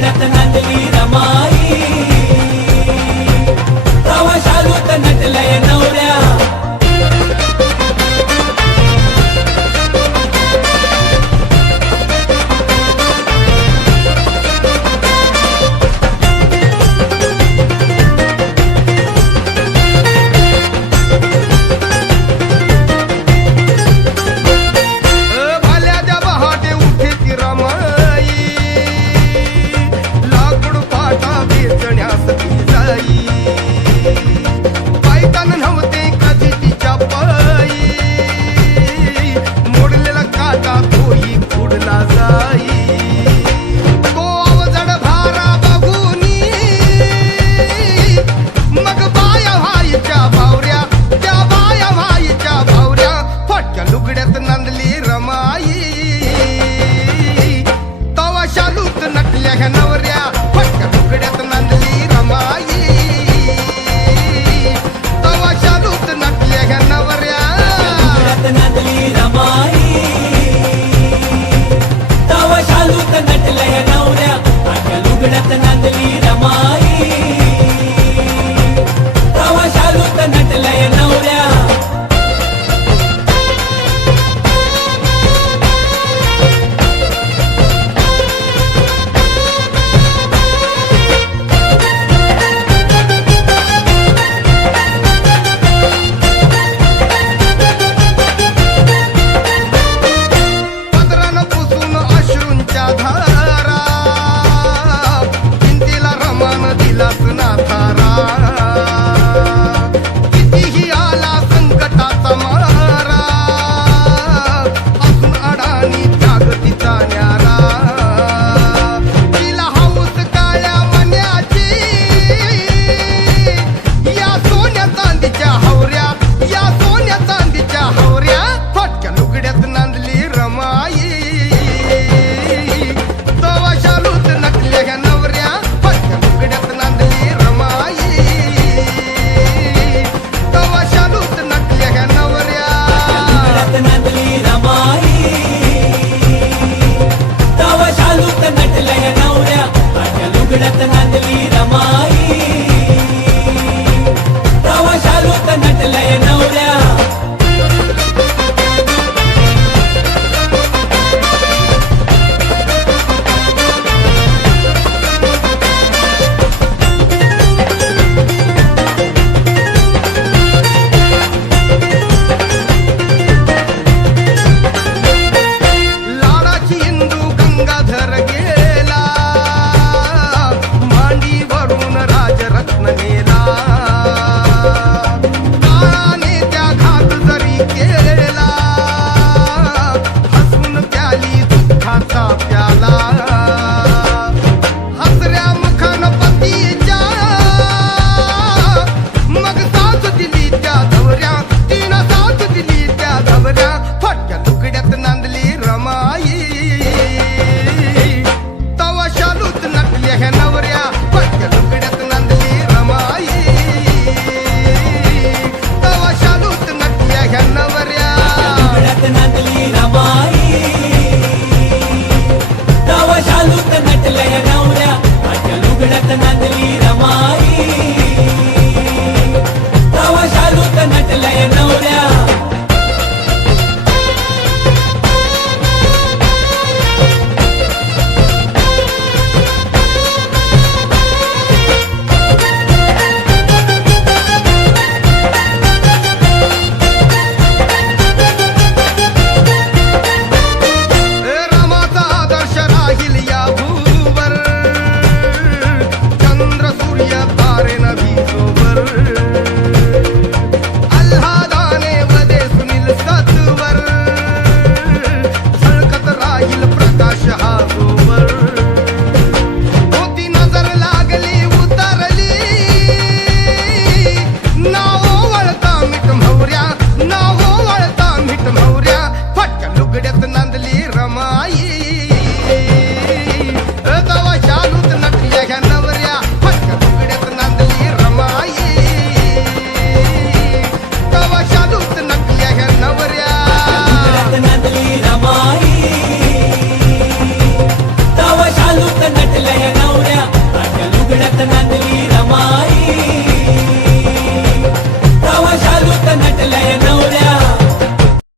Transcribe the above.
நடத்த நன்றி ரமா. yeah.